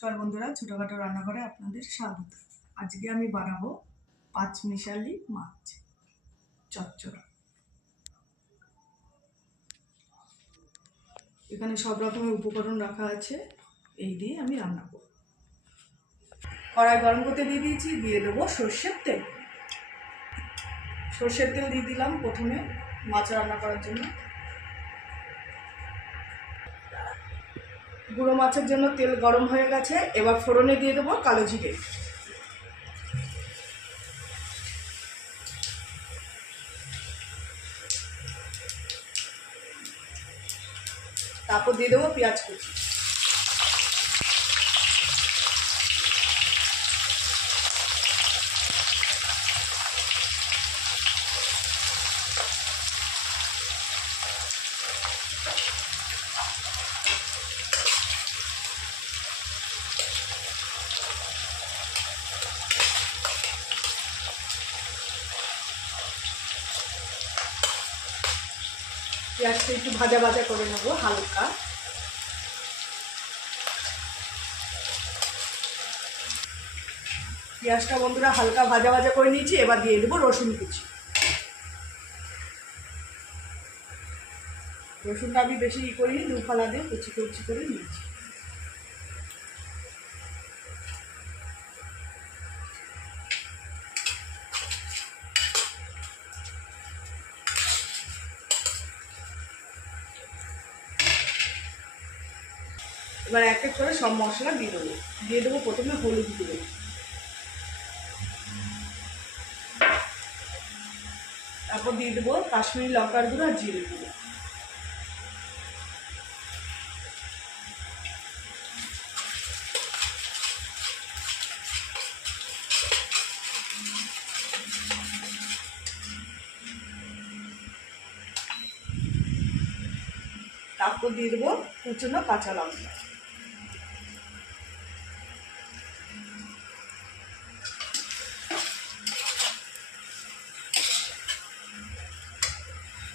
নমস্কার বন্ধুরা, ছোটোখাটো রান্নাঘরে আপনাদের স্বাগত। আজকে আমি বানাবো পাঁচ মিশালি মাছ, চচ্চড়া। এখানে সব রকমের উপকরণ রাখা আছে, এই দিয়ে আমি রান্না করব। কড়াই গরম করতে দিয়ে দিয়েছি, দিয়ে দেবো সর্ষের তেল। সর্ষের তেল দিয়ে দিলাম প্রথমে মাছ রান্না করার জন্য। গুঁড়ো মাছের জন্য তেল গরম হয়ে গেছে, এবার ফোড়নে দিয়ে দেবো কালো জিরে। তারপর দিয়ে দেবো পেঁয়াজ কুচি। পেঁয়াজটা একটু ভাজা ভাজা করে নেব হালকা। পেঁয়াজটা বন্ধুরা হালকা ভাজা ভাজা করে নিয়েছি, এবার দিয়ে দেবো রসুন কুচি। রসুনটা আমি বেশি ই করিনি দুফালা দিয়ে কুচি কুচি করে নিয়েছি। এবার এক এক করে সব মশলা দিয়ে দেবো। দিয়ে দেবো প্রথমে হলুদ গুঁড়ো। তারপর দিয়ে দেবো কাশ্মীরি লঙ্কার গুঁড়ো আর জিরে গুঁড়ো। তারপর দিয়ে দেবো কুচনো কাঁচা লঙ্কা।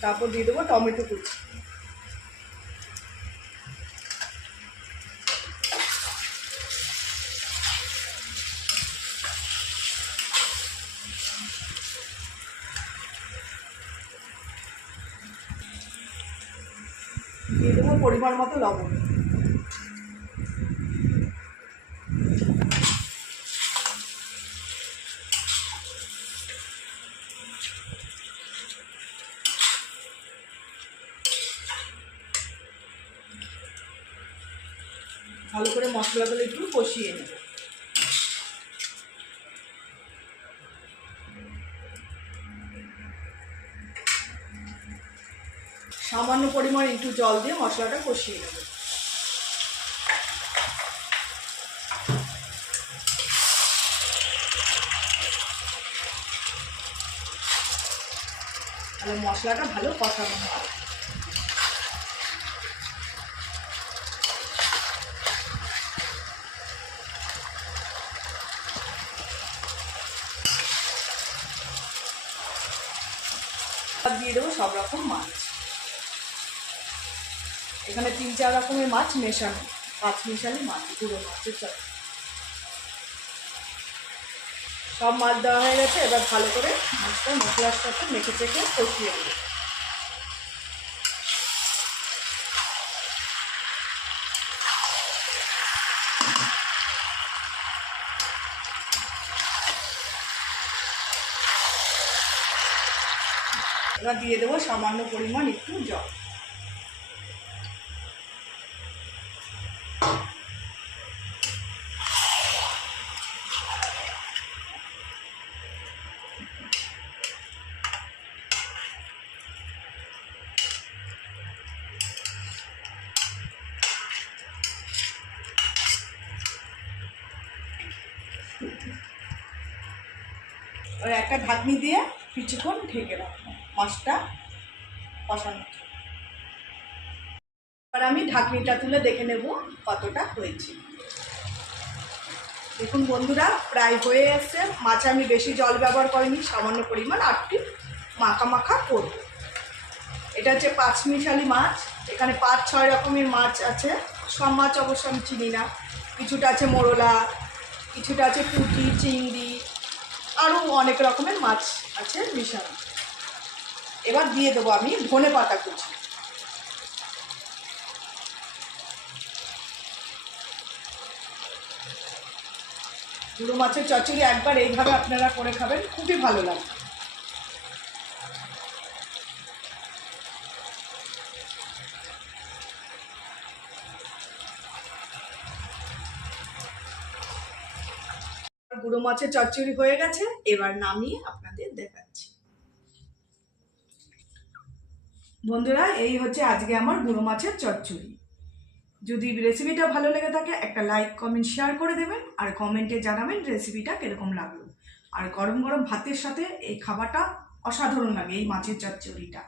তারপর দিয়ে দেবো টমেটো কুচি। দিয়ে দেবো পরিমাণ মতো লবণ। ভালো করে মশলাগুলো একটু কষিয়ে নেব। সামান্য পরিমাণ একটু জল দিয়ে মশলাটা কষিয়ে নেব। তাহলে মশলাটা ভালো কষানো হবে। দিয়ে দেবো, সব রকম মাছ। এখানে তিন, চার রকমের মাছ মেশানো। পাঁচ মেশালি মাছ, গুঁড়ো মাছের চপ সব মাছ দেওয়া হয়ে গেছে, এবার ভালো করে মাছটা মশলার সাথে মেখে চেখে কষিয়ে দেবো এবার দিয়ে দেবো সামান্য পরিমাণ একটু জল। একটা ঢাকনি দিয়ে কিছুক্ষণ ঢেকে রাখব। মাছটা কষানো। এবার আমি ঢাকনিটা তুলে দেখে নেব কতটা হয়েছে। দেখুন বন্ধুরা, প্রায় হয়ে এসছে মাছে আমি বেশি জল ব্যবহার করিনি, সামান্য পরিমাণ আটটি মাখা মাখা করব। এটা হচ্ছে পাঁচমিশালি মাছ। এখানে পাঁচ, ছয় রকমের মাছ আছে। সব মাছ অবশ্য আমি চিনি না। কিছুটা আছে মোরলা, কিছুটা আছে পুঁটি, চিংড়ি, আরও অনেক রকমের মাছ আছে মিশানো। এবার দিয়ে দেবো আমি ধনে পাতা কুচি। গুঁড়ো মাছের চচ্চড়ি একবার এইভাবে আপনারা করে খাবেন, খুবই ভালো লাগে। গুঁড়ো মাছের চচ্চড়ি হয়ে গেছে, এবার নামিয়ে আপনাদের দেখাচ্ছি। বন্ধুরা, এই হচ্ছে আজকে আমার গুঁড়ো মাছের চচ্চড়ি। যদি রেসিপিটা ভালো লেগে থাকে, একটা লাইক কমেন্ট শেয়ার করে দেবেন আর কমেন্টে জানাবেন রেসিপিটা কীরকম লাগল। আর গরম গরম ভাতের সাথে এই খাবারটা অসাধারণ লাগে, এই মাছের চচ্চড়িটা।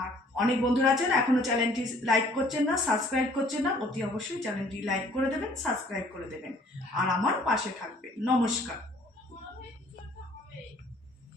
আর অনেক বন্ধুরা আছেন এখনও চ্যানেলটি লাইক করছেন না সাবস্ক্রাইব করছেন না, অতি অবশ্যই চ্যানেলটি লাইক করে দেবেন সাবস্ক্রাইব করে দেবেন। আর আমার পাশে থাকবেন। নমস্কার।